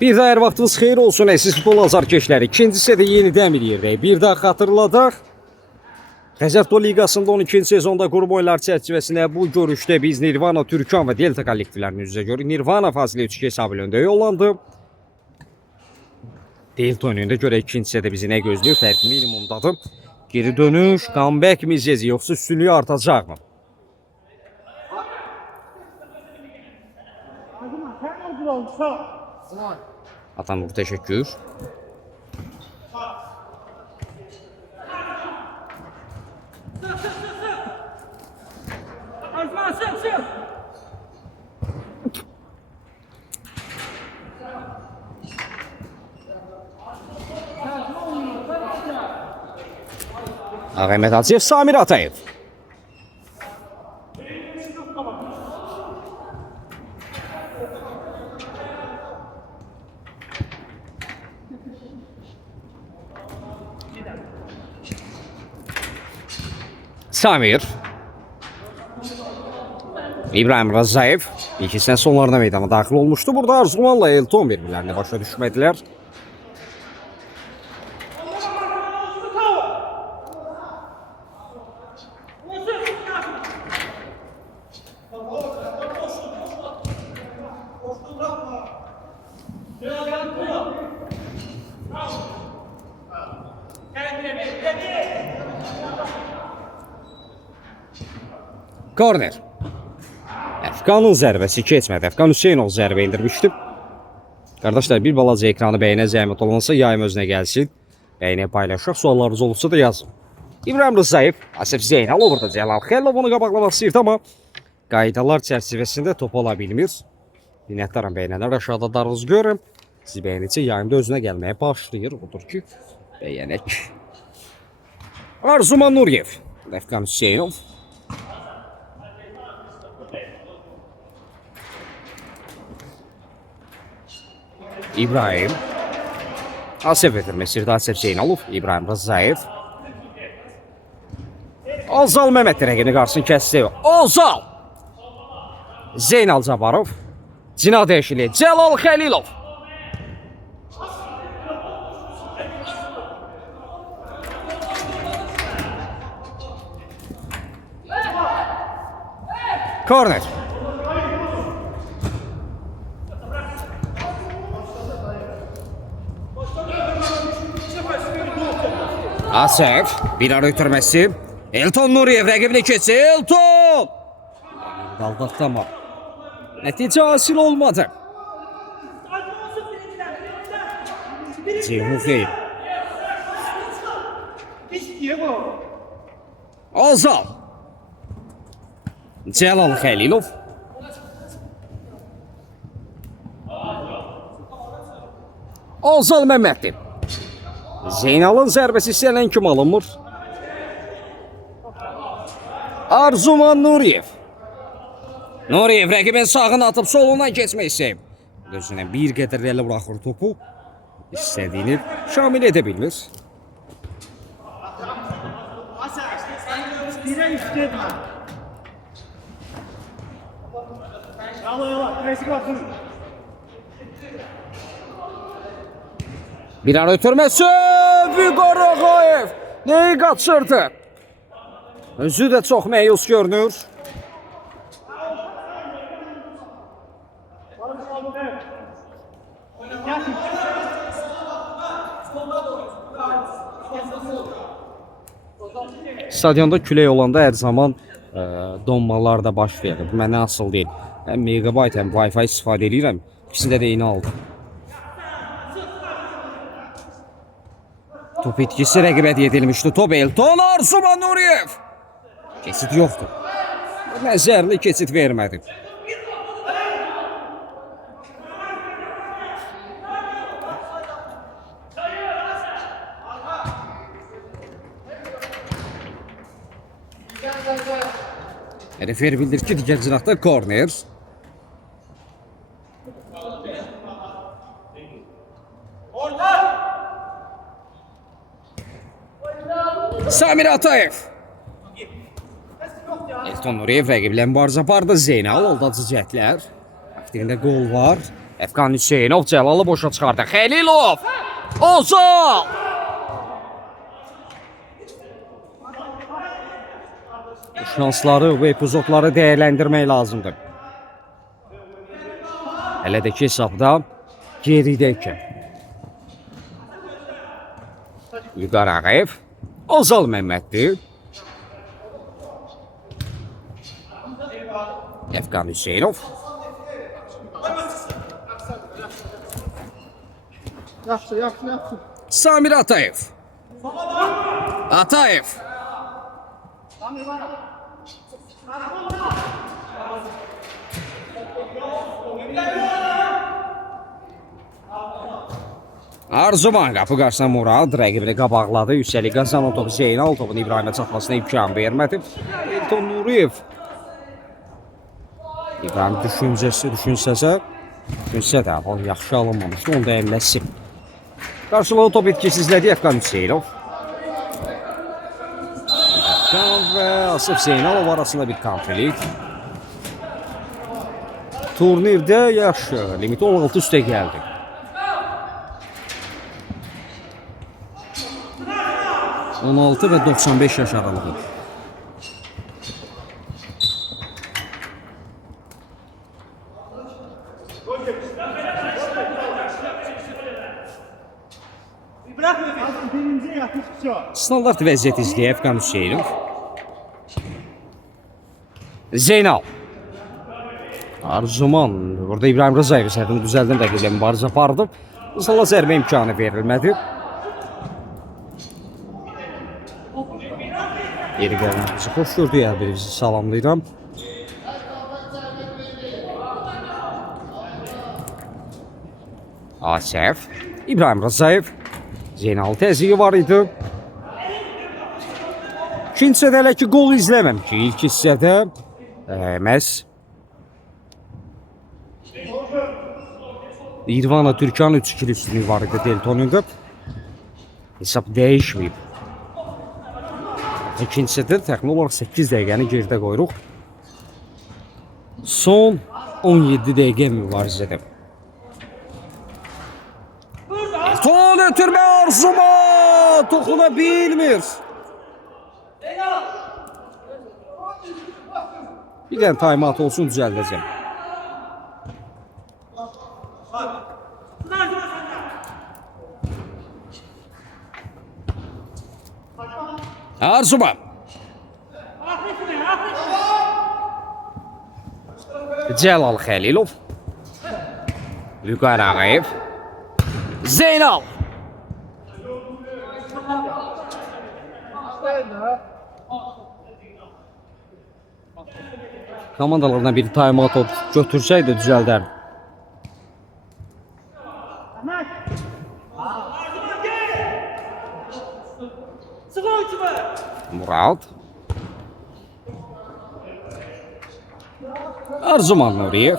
Bir daha her vaxtınız xeyir olsun əziz futbol azarkeşləri. İkincisi də yeni dəmir yerdəyik. Bir daha xatırladaq. Xəzərtol Liqasında 12-ci sezonda qrup oyunlar çərçivəsində bu görüşdə biz Nirvana, Türkan və Delta kollektivlərini üzə görürük. Nirvana fazla 3-2 hesabı önündə yollandı. Delta önündə görək ikincisi də bizi nə gözləyir? Fərq minimumdadır. Geri dönüş, comeback mi izləyəcək yoxsa üstünlüyü artacaq mı? Atan Nur təşəkkür. Ağamet Hacıyev, Samir Atayev. Samir. İbrahim Razayev. İkisinden sonlarına meydana daxil olmuştu. Burada Arzumanla Elton birbirlerine başa düşmediler. Korner. Əfqanın zərbəsi keçmədi. Əfqan Hüseynov zərbə indirmişdi. Qardaşlar, bir balaca ekranı bəyənə zəhmət olunsa yayım özünə gəlsin. Bəyənə paylaşaq, suallarınız olursa da yazın. İbrahim Rızayev, Asif Zeynalov, burada Cəlal Xellov onu qabaqlamaq istəyirdi, amma qaydalar çərçivəsində top ola bilmir. Minnətdaram bəyənənlər, aşağıda darınızı görürüm. Siz bəyənicə yayımda özünə gəlməyə başlayır. Odur ki, bəyənək. Arzuman Nuriyev, Əfqan Hüseynov. İbrahim. Asif edirməsirdə Asif Zeynalov, İbrahim Rızayev. Ozal Mehmet rəqini qarşısını kəsdi. Ozal! Zeynal Cabarov. Cinad Eşili, Cəlal Xəlilov. Korner. Asif, bir ara ötürməsi. Elton Nuriyev rəqibini keçsi. Elton! Qaldaq tamam. Nəticə hasil olmadı. Ceyhun Ozal. Cəlal Xəlilov. Ozal Məmmədli. Zeynal'ın zərbəsi istəyilən kim alınmır? Arzuman Nuriyev. Nuriyev rəqibin sağını atıb solundan keçmək istəyib. Gözünə bir qədər elə buraxır topu. İstədiyini şamil edə bilmir. Bir ara ötürməsi. Vigor Ağayev. Neyi qaçırdı? Özü də çox məyus görünür. Stadionda külək olanda hər zaman donmalar da baş verir. Bu mənə asıl deyil. Həm megabayt, həm Wi-Fi istifadə edirəm. İkisində də eyni aldım. Top etkisi rəqibə edilmişdi. Top Elton, Arzuman Nuriyev. Kesit yoxdur. Nəzərli kesit vermədi. Refer bildirir ki, digər cinahda korner. Samir Atayev. Elton Nuriyev rəqiblə mübarizə apardı. Zeynal aldadıcı cəhdlər. Aktivində qol var. Əfqan Hüseynov Cəlalı boşa çıxardı. Xəlilov! Ozal! Bu şansları, bu epizodları dəyərləndirmək lazımdır. Hələ də ki hesabda geridəykən. Vüqar Ağayev, Ozal Məmməddir. Əfqan Hüseynov. Yaxşı. Samir Atayev. Atayev. Arzuman qapı qarşısına Murad rəqibini qabaqladı. Üstəlik qazanan topu Zeynal topun İbrahimə çatmasına imkan vermədi. Elton Nuriyev. İbrahim düşünsə də yaxşı alınmamışdı. Onda əlləsi. Qarşılığı top etkisizlədi Əfqan Hüseynov. Əfqan və Asif Zeynalov arasında bir konflikt. Turnirdə yaş limiti 16 üstə gəldi. ...16 və 95 yaş aralığı. Standart vəziyyət izləyir Əfqan Hüseynov. Zeynal. Arzuman. Burada İbrahim Rızayev səhvini düzəldən rəqiblə mübarizə apardı. Zala zərbə imkanı verilmədi. Yeri gəlmək bizi xoş gördü. Bizi salamlayıram. Asif. İbrahim Rızayev. Zeynal təzyiqi var idi. İkinci hissədə hələ ki qol izləməmişik. İlk hissədə məhz İrvana Türkan 3-2 üstünlüyü var idi Deltonunda. Hesab dəyişməyib. İkinci hissədə təxmin olaraq 8 dəqiqəni geridə qoyuruq. Son 17 dəqiqə mübarizədə. Ton ötürmə Arzuma! Toxuna bilmir. Bir dənə taymat olsun düzəldəcəm. Arzuma. Cəlal Xəlilov. Vüqar Ağayev. Zeynal. Komandalarından bir timeout götürsəydi düzəldər. Murad. Arzuman Nuriyev.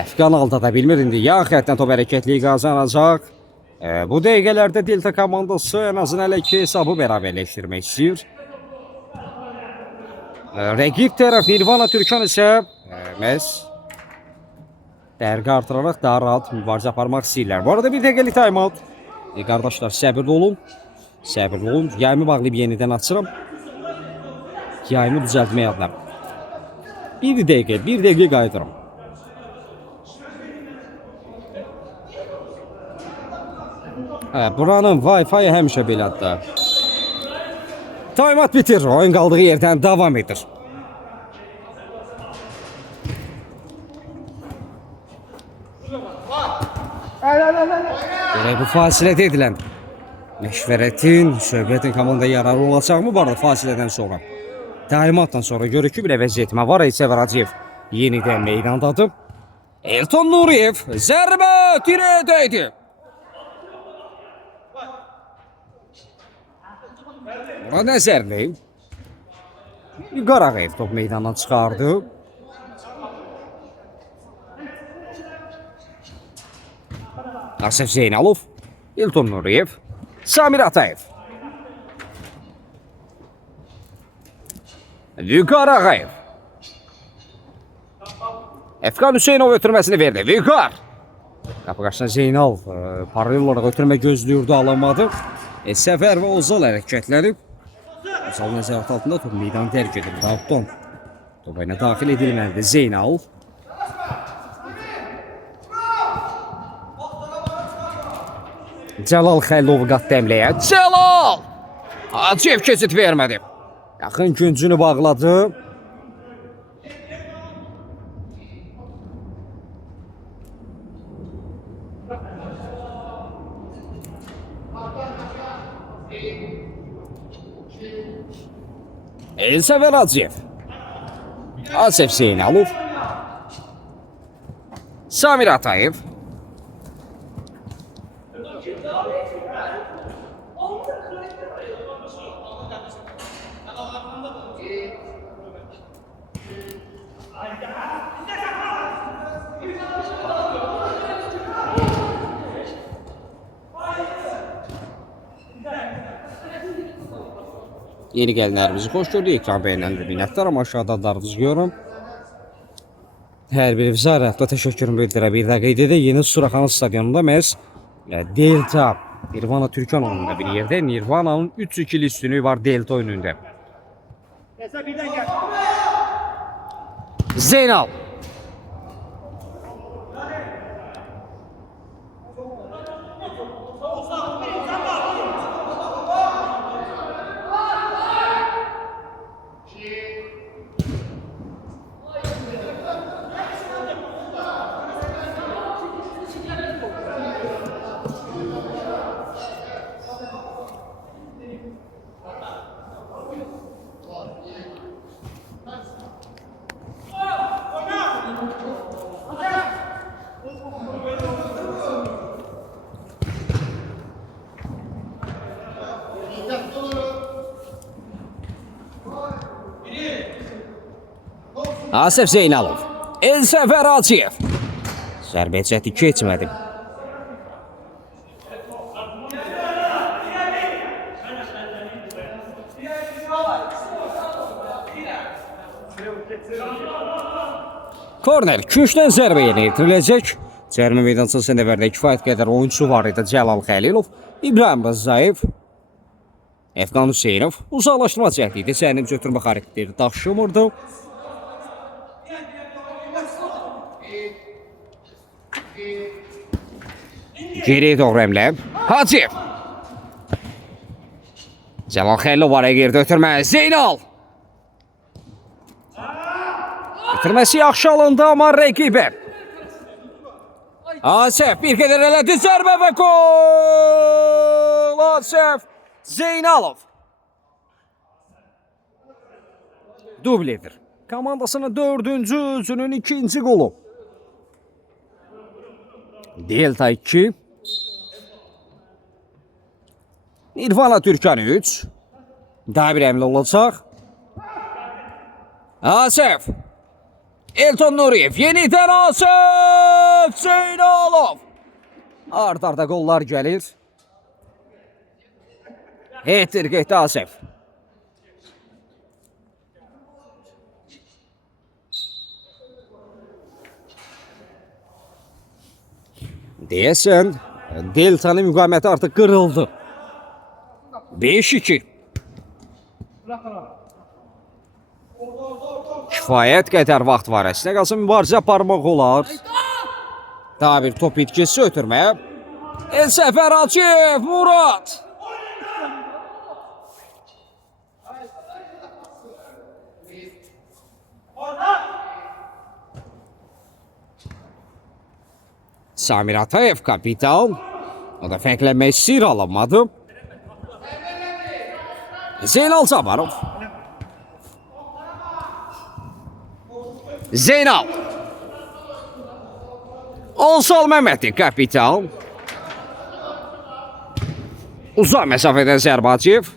Əfqan aldada bilmir indi. Yan xətdən top hərəkətliyi qazanacaq. Bu dəqiqələrdə Delta komandası ən azından hələ ki hesabı bərabərləşdirmək istəyir. Rəqib tərəf İrvana Türkan isə məhz dərqə artıraraq daha rahat mübarizə aparmaq istəyirlər. Bu arada bir dəqiqəlik timeout. Qardaşlar səbirli olun. Səbirli olun. Yayımı bağlayıb yenidən açıram. Yayımı düzəltmək adına. Bir dəqiqə qayıdıram. Buranın Wi-Fi həmişə belədir. Timeout bitir. Oyun qaldığı yerdən davam edir. Bu fasilədə edilən məşvərətin, söhbətin komanda yararı olacaqmı bu arada fasilədən sonra? Timeoutdan sonra görür ki, bir vəziyyətmə var. İlçə Vəracıyev yenidən meydandadır. Elton Nuriyev zərbə dirədəydi. Buna nəzərli. Vüqar Ağayev top meydandan çıxardı. Asif Zeynalov, Elton Nuriyev, Samir Atayev. Vüqar Ağayev. Efkan Hüseynov ötürməsini verdi. Vüqar. Qapı qarşısına Zeynal paralel olaraq ötürmə gözləyirdi, alınmadı. Səfər və Ozal hərəkətlənib. Ozal nəzarət altında top meydanı tərk edir. Rautdan topa ilə daxil edilməlidir Zeynal. Cəlal Xəlilov qatdı əmləyə. Cəlal! Acayip keçid vermədi. Yaxın güncünü bağladı. Elsəvər Hacıyev. Asef Zeynalov. Samir Atayev. Yeni gəlinlərimizi xoş gördük. Ekran bəyənəndir, minnətlər, amma aşağıda adlarınızı görürüm. Hər birinizə rəfdə təşəkkürümü bildirə bir də qeyd edək. Yeni Suraxanı stadionunda məhz Delta Nirvana Türkan oyununda bir yerdə. Nirvana'nın 3-2'li üstünlüğü var Delta oyununda. Zeynal. Asef Zeynalov. Elsəvər Hacıyev. Zərbə cəhdi keçmədi. Korner küşdən zərbə yerinə yetiriləcək. Cərimə meydançasında səndəvərdə kifayət qədər oyunçu var idi. Cəlal Xəlilov, İbrahim Rzayev, Efkan Hüseynov. Uzaqlaşdırma cəhdi idi. Sənim götürmə xarakteri daşımırdı. Geriye doğru emle. Hacıyev. Cəlal Xəlilov var girdi ötürmə. Zeynal. Ötürməsi yaxşı alındı ama rəqibə. Asef bir qədər elədi. Zərbə və gol. Asef Zeynalov. Dubledir. Komandasının 4-cü, özünün 2-ci qolu. Delta 2. Nirvana Türkan 3. Daha bir əmli olacaq. Asef. Elton Nuriyev. Yenidən Asef Zeynalov. Ard-arda qollar gəlir. Hetir getdi Asef. Deyəsən, Delta'nın müqaviməti artıq qırıldı. 5-2. Kifayət qədər vaxt var. Əslində qalsın mübarizə aparmaq olar. Daha bir top itkisi ötürməyə. Elsəvər Hacıyev, Murad. Samir Atayev kapital. O da fərqlənmək istəyir, alınmadı. Zeynal Zabarov. Zeynal. Onsal Məhmədi kapital. Uzaq məsafədən zərbə Hacıyev.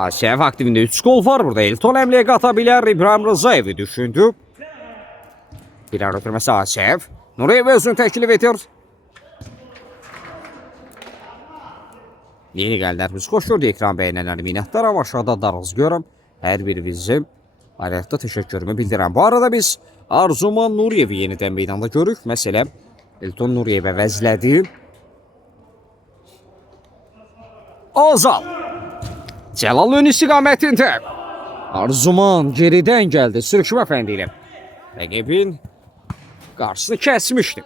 Asiyev aktivində 3 gol var burada. Elton əmliyə qata bilər. İbrahim Rzayevi düşündü. Bir ara ötürməsi Asiyev. Nuriyev özünü təklif edir. Yeni gəlinlərimiz xoş gördük. Ekran bəyənənləri minnətlər. Ama aşağıda darınızı görürüm. Hər birinizə ayrıca təşəkkürümü bildirirəm. Bu arada biz Arzuman Nuriyevi yenidən meydanda görürük. Məsələn, Elton Nuriyev əvəzlədi. Ozal. Cəlal ön istiqamətində. Arzuman geridən gəldi. Sürüşmə fəndi ilə. Rəqibin qarşısını kəsmişdi.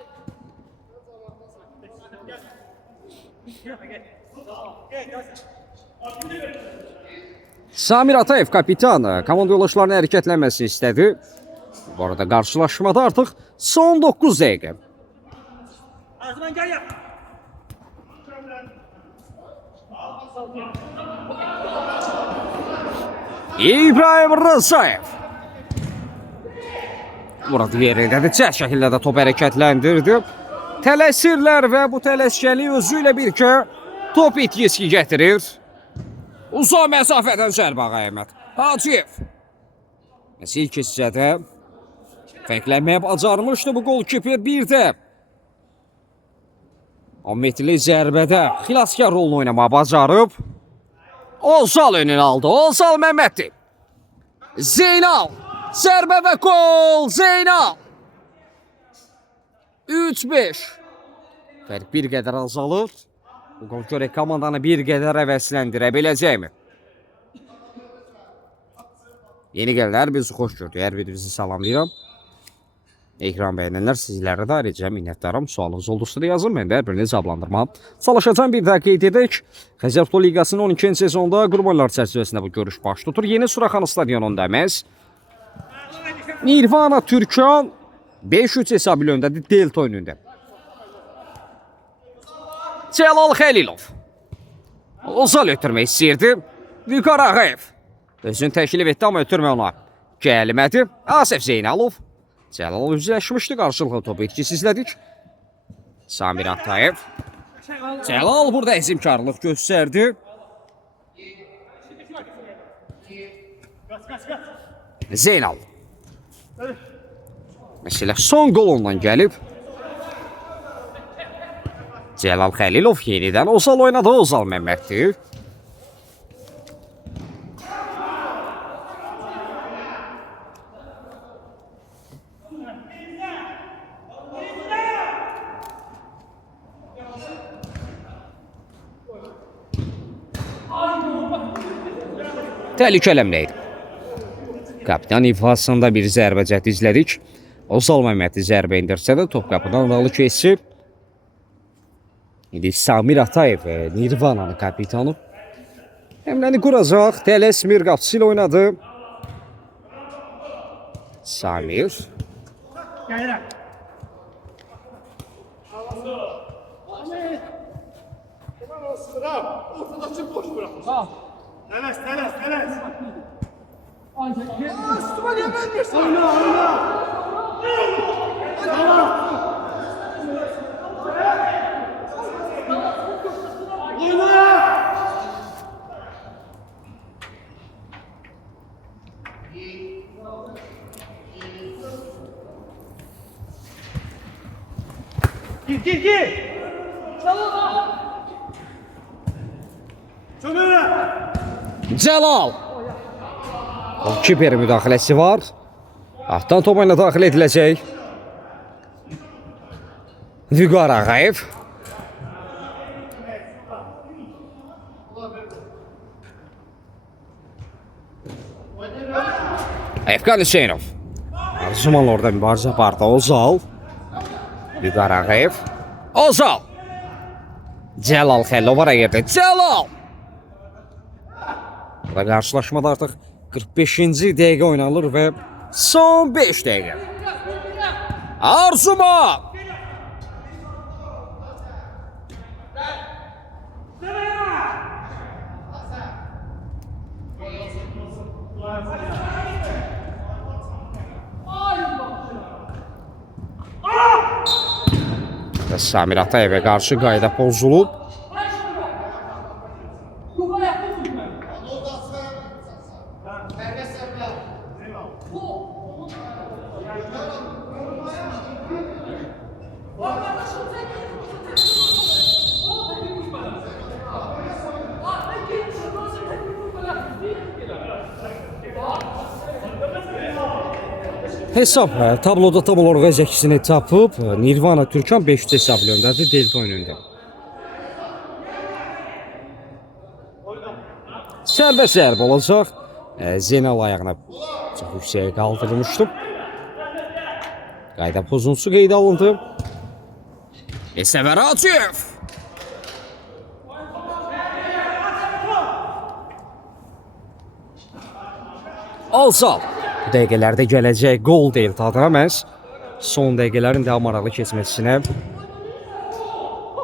Samir Atayev kapitan komanda yoldaşlarının hərəkətlənməsini istədi. Bu arada qarşılaşmada artıq son 9 dəqiqə. İbrahim Rızayev. Burada yerindədir. Cəh şəkildə də top hərəkətləndirdi. Tələsirlər və bu tələskəlik özü ilə birgə top itkisi gətirir. Uzaq məsafədən zərbə Əhməd Hacıyev. İlk hissədə fərqlənməyə bacarmışdı bu golkiper, bir də 10 metrlik zərbədə xilaskar rolunu oynamağa bacarıb. Ozal önünü aldı. Ozal Məmmədli. Zeynal. Zərbə və gol. Zeynal. 3-5. Fərq bir qədər azalır. Bu gol görək komandanı bir qədər əvəzləndirə biləcəkmi? Yeni gələnlər bizi xoş gördük. Hər birinizi salamlayıram. Ekran bəyənənlər sizlərə də ayrıca minnətdaram. Sualınız olduqsa da yazın, mən də hər birini cavablandırmam. Çalışacağım, bir daha qeyd edək. Xəzər Futbol Liqasının 12-ci sezonda qrup oyunları çərçivəsində bu görüş baş tutur. Yeni Suraxanı stadionunda əməz. Nirvana Türkan 5-3 hesabı ilə öndədir Delta oyununda. Cəlal Xəlilov. Ozal ötürmək istəyirdi. Vüqar Ağayev. Özünü təklif etdi, amma ötürmək ona gəlmədi. Asif Zeynalov. Cəlal üzləşmişdi, qarşılıqlı topu etkisizlədik. Samir Atayev. Cəlal burada əzimkarlıq göstərdi. Zeynal. Məsələ son qol ondan gəlib. Cəlal Xəlilov yenidən Ozal oynadı. Ozal Məmmədli. Təhlükə ələmləydi. Kapitan ifasında bir zərbə cəhdi izlədik. Ozal Məmmədli zərbə indirsə də top qapıdan aralı keçir. İndi Samir Atayev Nirvananın kapitanı. Həmləni quracaq. Tələsmir qapısı ilə oynadı. Samir. Teles. Üstüme niye vermiyorsun? Oyna. Gir. Cəlal. Kiper müdaxiləsi var. Altdan top ilə daxil ediləcək. Vüqar Ağayev. Efkan Hüseynov. Arzuman orada mübarizə apardı. Ozal. Vüqar Ağayev. Ozal. Cəlal Xəlilov var yerdə. Cəlal. Və qarşılaşmada artıq 45-ci dəqiqə oynanılır və son 5 dəqiqə. Arzuman. Və Samir Atayevə qarşı qayda pozulub. Hesab tabloda tam olaraq öz əksini tapıb Nirvana Türkan 5 hesablı öndədir Delta oyununda. Sərbəst zərbə olacaq. Zeynal ayağına çox yüksəyə qaldırılmışdı. Qayda pozuntusu qeydə alındı. Səfər Hacıyev. Alsal. Bu dəqiqələrdə gələcək gol Delta'da məhz son dəqiqələrin daha maraqlı keçməsinə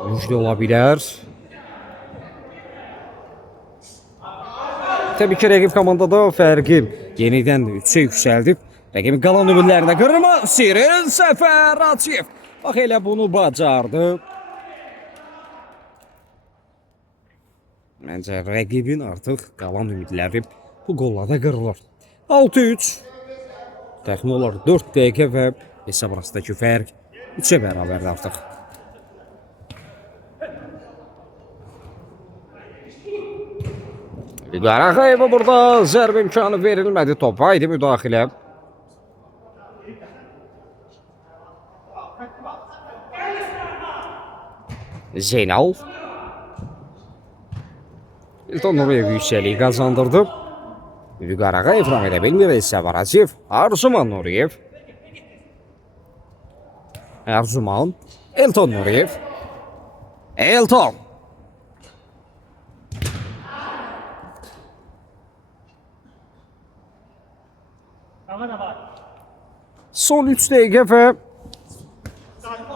müjdə ola bilər. Təbii ki, rəqib komandada fərqi yenidən 3-ə yüksəldib. Rəqibin qalan nömrələrinə qırılmaq istəyir Səfər Hacıyev. Bax, elə bunu bacardı. Məncə rəqibin artıq qalan ümidləri bu qollarda qırılır. 6-3. Təxmin olar 4 dəqiqə və hesab arasındakı fərq 3-ə bərabərdir artıq. Qarağayeva burada zərbə imkanı verilmədi topa. Haydi müdaxilə. Zeynal. İlton Nuriyev yüksəliyi qazandırdı. Qarağayev ram edə bilmir. Səfər Hacıyev. Arzuman Nuriyev. Arzuman. Elton Nuriyev. Elton. Son 3 dəqiqə və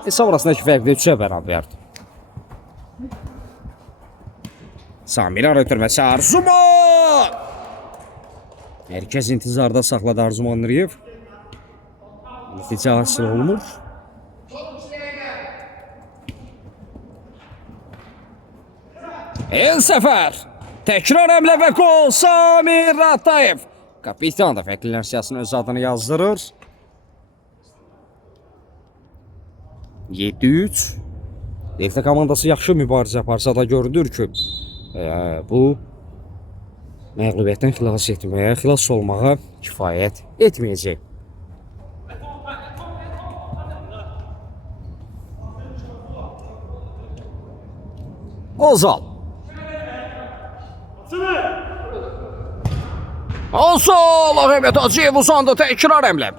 hesab arasındakı fərq 3-ə bərabərdir. Samir ötürməsi Arzuman. Herkes intizarda saxladı Arzuman Nuriyev. Nəticə hasil olunur. El Səfər. Təkrar həmlə və gol Samir Atayev. Kapitan da fərqlilər siyasının öz adını yazdırır. 7-3. Delta komandası yaxşı mübarizə aparsa da görünür ki, bu məğlubiyyətdən xilas etməyə, xilas olmağa kifayət etməyəcək. Ozal. Ozal, Ahmet Hacıyev uzandı, təkrar həmlə.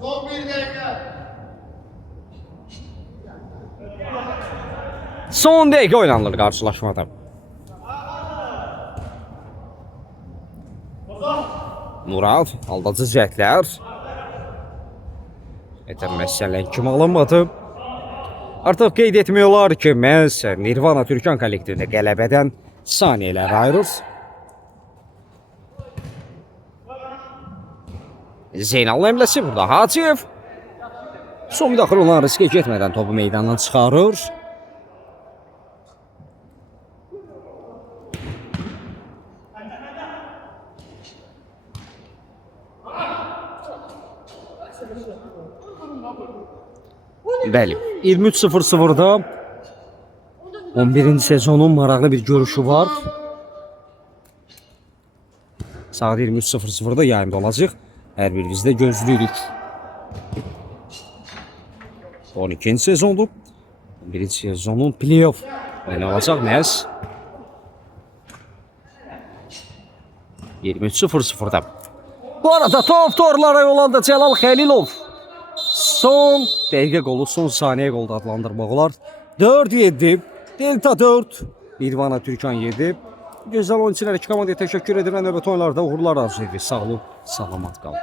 Son bir dakika. Son dəqiqə oynanılır qarşılaşmada. Murad, aldacı cəhdlər. Məsələn kimi alınmadı. Artıq qeyd etmək olar ki, məhz Nirvana Türkan kollektivində qələbədən saniyələr ayırır. Zeynal əmləsi burada Hacıyev. Son müdaxilə olan riskə getmədən topu meydandan çıxarır. Bəli, 23:00-da 11-ci sezonun maraqlı bir görüşü var. Saat 23:00-da yayımda olacaq. Hər birimizdə gözləyirik. 12-ci sezondur. 11-ci sezonun playoff oynanacaq məhz 23:00-da. Bu arada top torlara yolanda Cəlal Xəlilov. Son dəqiqə qolu, son saniyə qolu adlandırmaq olar. 4-7, Delta 4, Nirvana Türkan 7. Gözəl oyunçular iki komandaya təşəkkür edirəm. Növbəti oyunlarda uğurlar arzu edirik. Sağ olun, salamat qalın.